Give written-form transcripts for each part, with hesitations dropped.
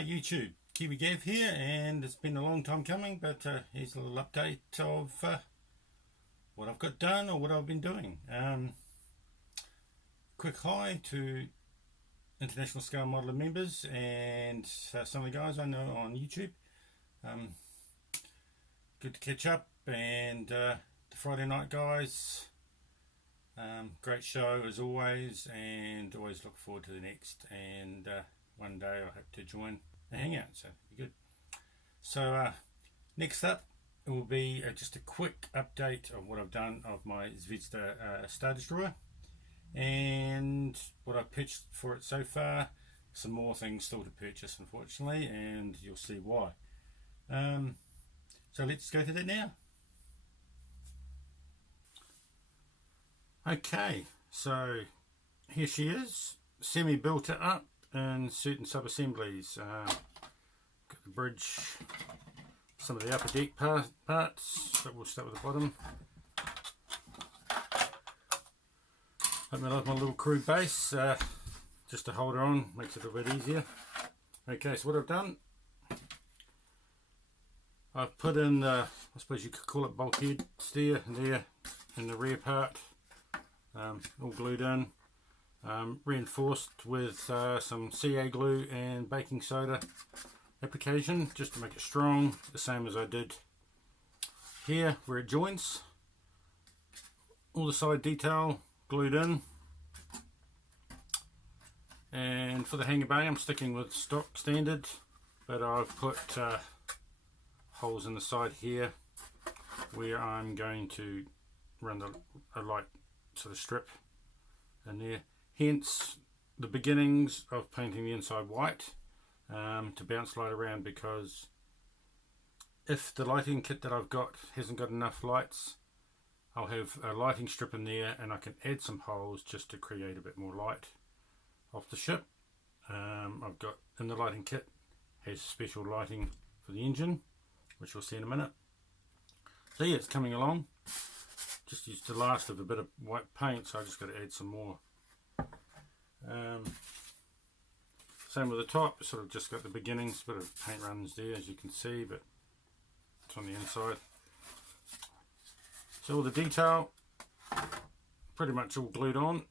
Hi YouTube, Kiwigav here, and it's been a long time coming, but here's a little update of what I've got done or what I've been doing. Quick hi to International Scale Modeler members and some of the guys I know on YouTube. Good to catch up, and the Friday night guys, great show as always, and always look forward to the next, and one day I hope to join the hangout, so it'll be good. So next up it will be just a quick update of what I've done of my Zvezda Star Destroyer and what I've pitched for it so far. Some more things still to purchase, unfortunately, and you'll see why. So let's go to that now. Okay, so here she is, semi-built it up in certain sub-assemblies. Got the bridge, some of the upper deck parts, but we'll start with the bottom. Hope I like my little crew base, just to hold her on, makes it a bit easier. Okay, so what I've done, I've put in, I suppose you could call it bulkhead there in the rear part, all glued in. Reinforced with some CA glue and baking soda application just to make it strong, the same as I did here where it joins. All the side detail glued in, and for the hanger bay I'm sticking with stock standard, but I've put holes in the side here where I'm going to run a light sort of strip in there. Hence the beginnings of painting the inside white, to bounce light around, because if the lighting kit that I've got hasn't got enough lights, I'll have a lighting strip in there and I can add some holes just to create a bit more light off the ship. I've got in the lighting kit has special lighting for the engine, which we'll see in a minute. So yeah, it's coming along. Just used the last of a bit of white paint, so I just got to add some more. Same with the top, sort of just got the beginnings, bit of paint runs there as you can see, but it's on the inside. So all the detail pretty much all glued on,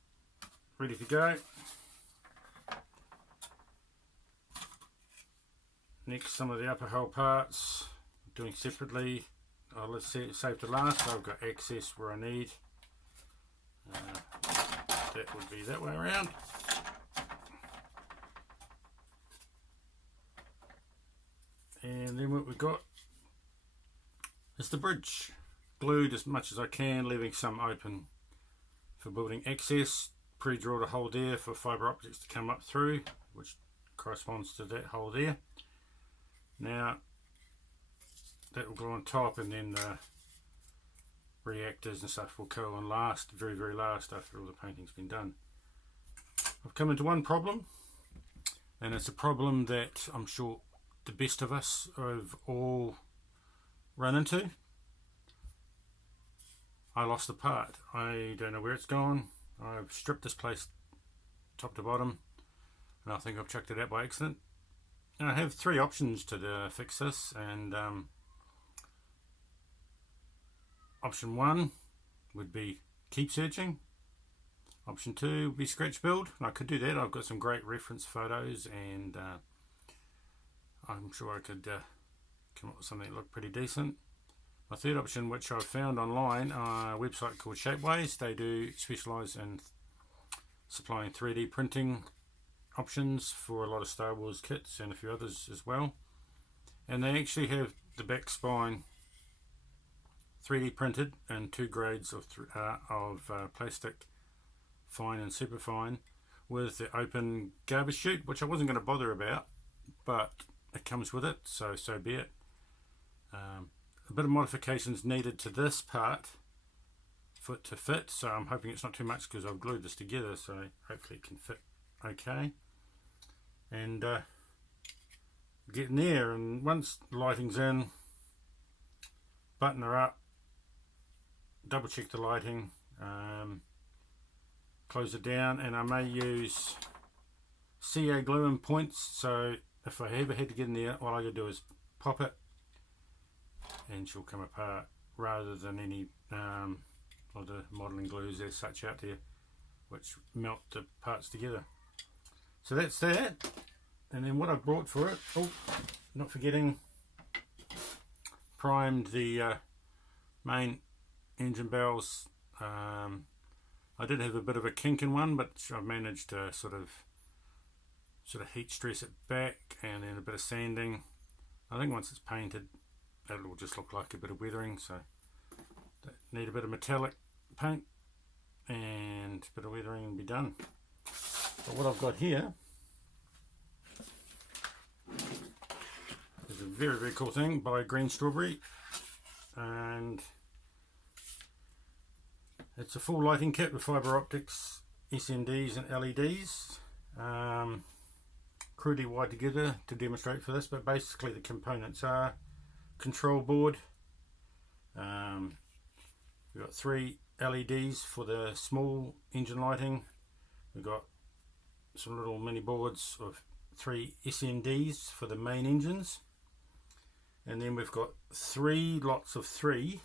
ready to go. Next, some of the upper hull parts doing separately. Let's save to last, so I've got access where I need. That would be that way around. And then what we've got is the bridge, glued as much as I can, leaving some open for building access. Pre-drilled a hole there for fibre optics to come up through, which corresponds to that hole there. Now that will go on top, and then the reactors and stuff will go on last, very last, after all the painting's been done. I've come into one problem, and it's a problem that I'm sure the best of us have all run into. I lost the part. I don't know where it's gone. I've stripped this place top to bottom, and I think I've chucked it out by accident. And I have three options to fix this, and option one would be keep searching. Option two would be scratch build, and I could do that. I've got some great reference photos, and I'm sure I could come up with something that looked pretty decent. My third option, which I've found online, a website called Shapeways. They do specialise in supplying 3D printing options for a lot of Star Wars kits and a few others as well. And they actually have the back spine 3D printed in two grades of plastic, fine and super fine, with the open garbage chute, which I wasn't going to bother about, but it comes with it, so be it. A bit of modifications needed to this part for it to fit, so I'm hoping it's not too much because I've glued this together, so hopefully it can fit okay. And getting there, and once the lighting's in, button her up, double check the lighting, close it down, and I may use CA glue in points, so if I ever had to get in there, all I gotta do is pop it and she'll come apart, rather than any of the modelling glues as such out there which melt the parts together. So that's that. And then what I brought for it, oh, not forgetting, primed the main engine bells. I did have a bit of a kink in one, but I've managed to sort of heat stress it back, and then a bit of sanding. I think once it's painted, it'll just look like a bit of weathering, so need a bit of metallic paint and a bit of weathering and be done. But what I've got here is a very, very cool thing by Green Strawberry, and it's a full lighting kit with fibre optics, SMDs and LEDs. Crudely wired together to demonstrate for this, but basically the components are control board. We've got 3 LEDs for the small engine lighting. We've got some little mini boards of 3 SMDs for the main engines, and then we've got 3 lots of 3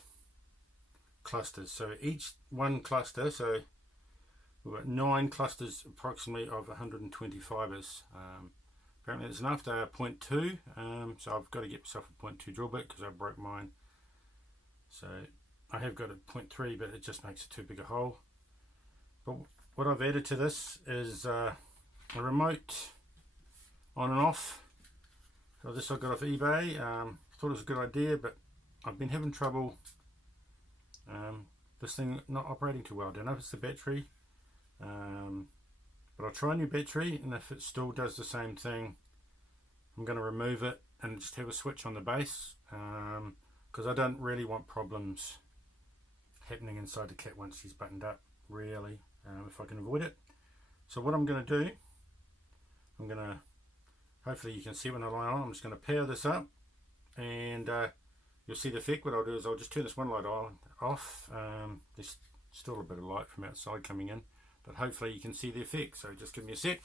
clusters, so each one cluster, so we've got 9 clusters approximately of 120 fibres. Apparently it's enough. They are 0.2, so I've got to get myself a 0.2 drill bit because I broke mine. So I have got a 0.3, but it just makes it too big a hole. But what I've added to this is a remote on and off. So this I got off eBay. Thought it was a good idea, but I've been having trouble this thing not operating too well. I don't know if it's the battery, but I'll try a new battery, and if it still does the same thing, I'm going to remove it and just have a switch on the base, because I don't really want problems happening inside the kit once she's buttoned up, really, if I can avoid it. So what I'm going to do, I'm going to, hopefully you can see when I lie on, I'm just going to power this up, and you'll see the effect. What I'll do is I'll just turn this one light on, off. There's still a bit of light from outside coming in, but hopefully you can see the effect, so just give me a sec.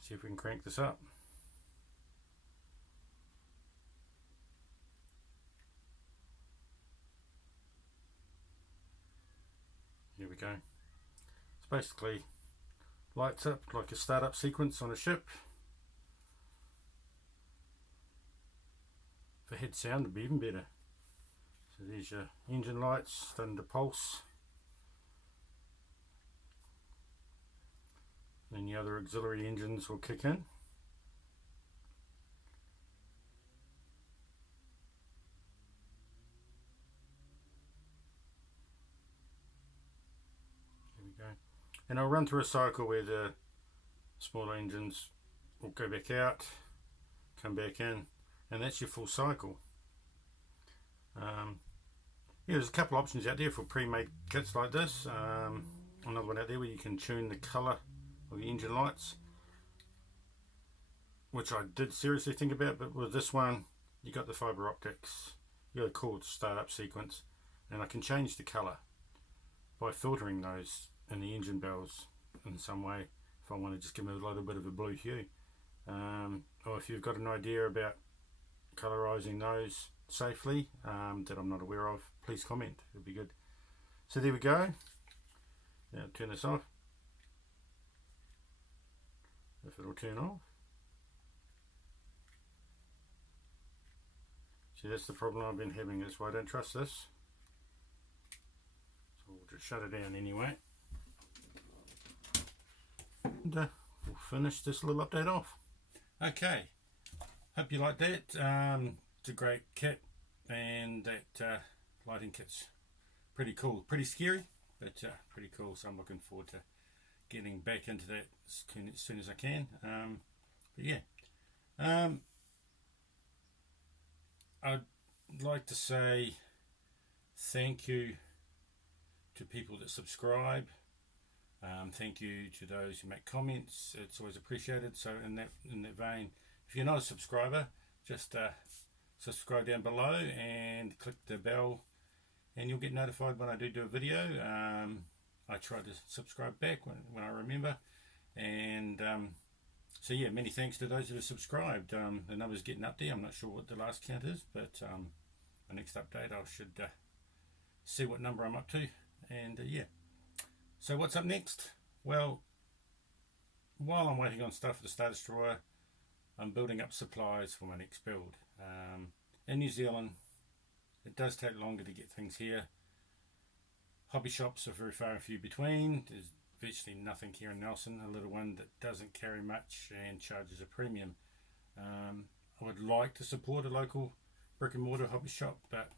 See if we can crank this up. Here we go. It's basically lights up like a startup sequence on a ship. If it had sound, it'd be even better. So there's your engine lights starting to pulse. Then the other auxiliary engines will kick in. There we go. And I'll run through a cycle where the smaller engines will go back out, come back in, and that's your full cycle. Yeah, there's a couple of options out there for pre-made kits like this. Another one out there where you can tune the colour of the engine lights, which I did seriously think about, but with this one you got the fibre optics, you got a cool startup sequence, and I can change the colour by filtering those in the engine bells in some way if I want to just give them a little bit of a blue hue. Or if you've got an idea about colorizing those safely that I'm not aware of, please comment, it'd be good. So there we go. Now turn this off, if it'll turn off. See, that's the problem I've been having, is why I don't trust this. So we'll just shut it down anyway, and we'll finish this little update off. Okay, hope you like that. It's a great kit, and that lighting kit's pretty cool, pretty scary, but pretty cool. So I'm looking forward to getting back into that as soon as I can. But yeah, I'd like to say thank you to people that subscribe. Thank you to those who make comments. It's always appreciated. So in that vein, if you're not a subscriber, just subscribe down below and click the bell, and you'll get notified when I do a video. I try to subscribe back when I remember, and so yeah, many thanks to those that have subscribed. The number's getting up there. I'm not sure what the last count is, but the next update I should see what number I'm up to, and yeah. So what's up next? Well, while I'm waiting on stuff for the Star Destroyer, I'm building up supplies for my next build. In New Zealand, it does take longer to get things here. Hobby shops are very far and few between. There's virtually nothing here in Nelson, a little one that doesn't carry much and charges a premium. I would like to support a local brick and mortar hobby shop, but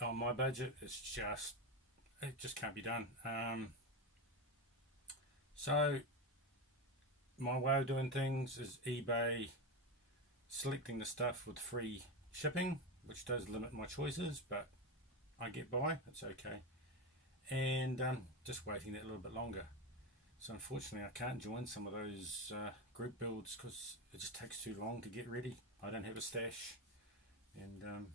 on my budget it just can't be done. So my way of doing things is eBay, selecting the stuff with free shipping, which does limit my choices, but I get by, it's okay. And just waiting that a little bit longer. So unfortunately I can't join some of those group builds because it just takes too long to get ready. I don't have a stash, and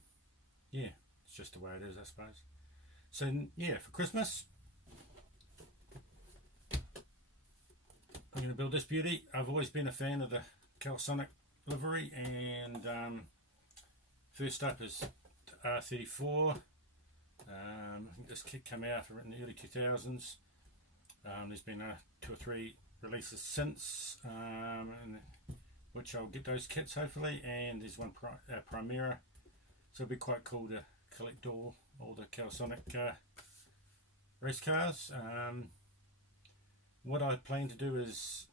yeah, it's just the way it is, I suppose. So yeah, for Christmas I'm going to build this beauty. I've always been a fan of the Calisonic livery, and first up is the R34. I think this kit came out in the early 2000s. There's been 2 or 3 releases since, which I'll get those kits hopefully, and there's one Primera, so it'll be quite cool to collect all the Calisonic race cars. What I plan to do is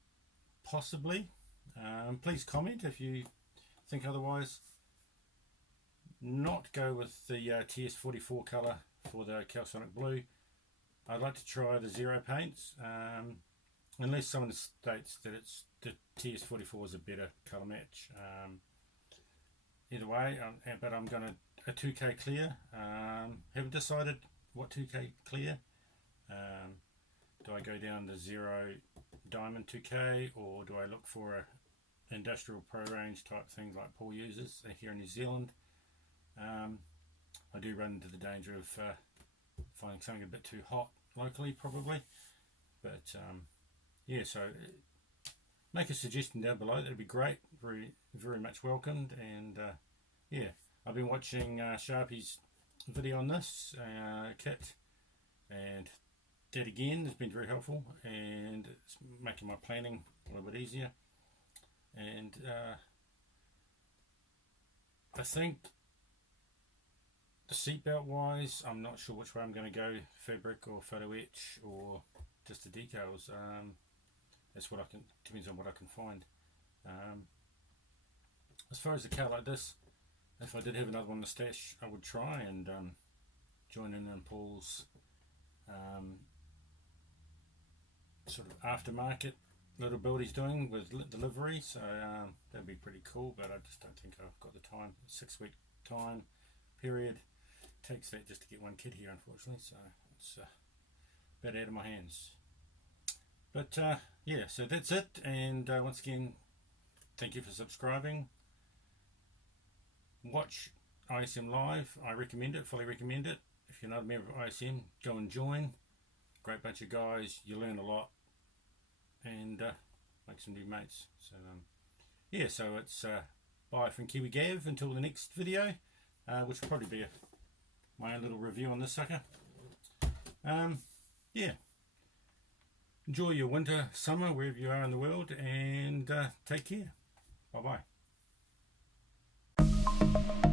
possibly, please comment if you think otherwise, not go with the TS44 colour for the Calisonic blue. I'd like to try the zero paints, unless someone states that the TS44 is a better colour match. Either way, but I'm going to a 2K clear. Haven't decided what 2K clear. Do I go down the zero diamond 2K, or do I look for a industrial pro range type thing like Paul uses here in New Zealand? I do run into the danger of finding something a bit too hot locally probably, but yeah, so make a suggestion down below, that'd be great, very much welcomed. And yeah, I've been watching Sharpie's video on this kit, and that again has been very helpful, and it's making my planning a little bit easier. And I think the seatbelt wise, I'm not sure which way I'm going to go, fabric or photo etch or just the decals. That's what depends on what I can find. As far as a car like this, if I did have another one in the stash, I would try and join in Paul's sort of aftermarket little build he's doing with the livery. So that'd be pretty cool, but I just don't think I've got the time. 6-week time period takes that just to get one kit here, unfortunately, so it's a bit out of my hands. But yeah, so that's it, and once again, thank you for subscribing. Watch ISM live, I recommend it, fully recommend it. If you're not a member of ISM, go and join. Great bunch of guys, you learn a lot, and make some new mates. So yeah, so it's bye from Kiwigav until the next video, which will probably be my own little review on this sucker. Yeah, enjoy your winter, summer, wherever you are in the world, and take care. Bye bye.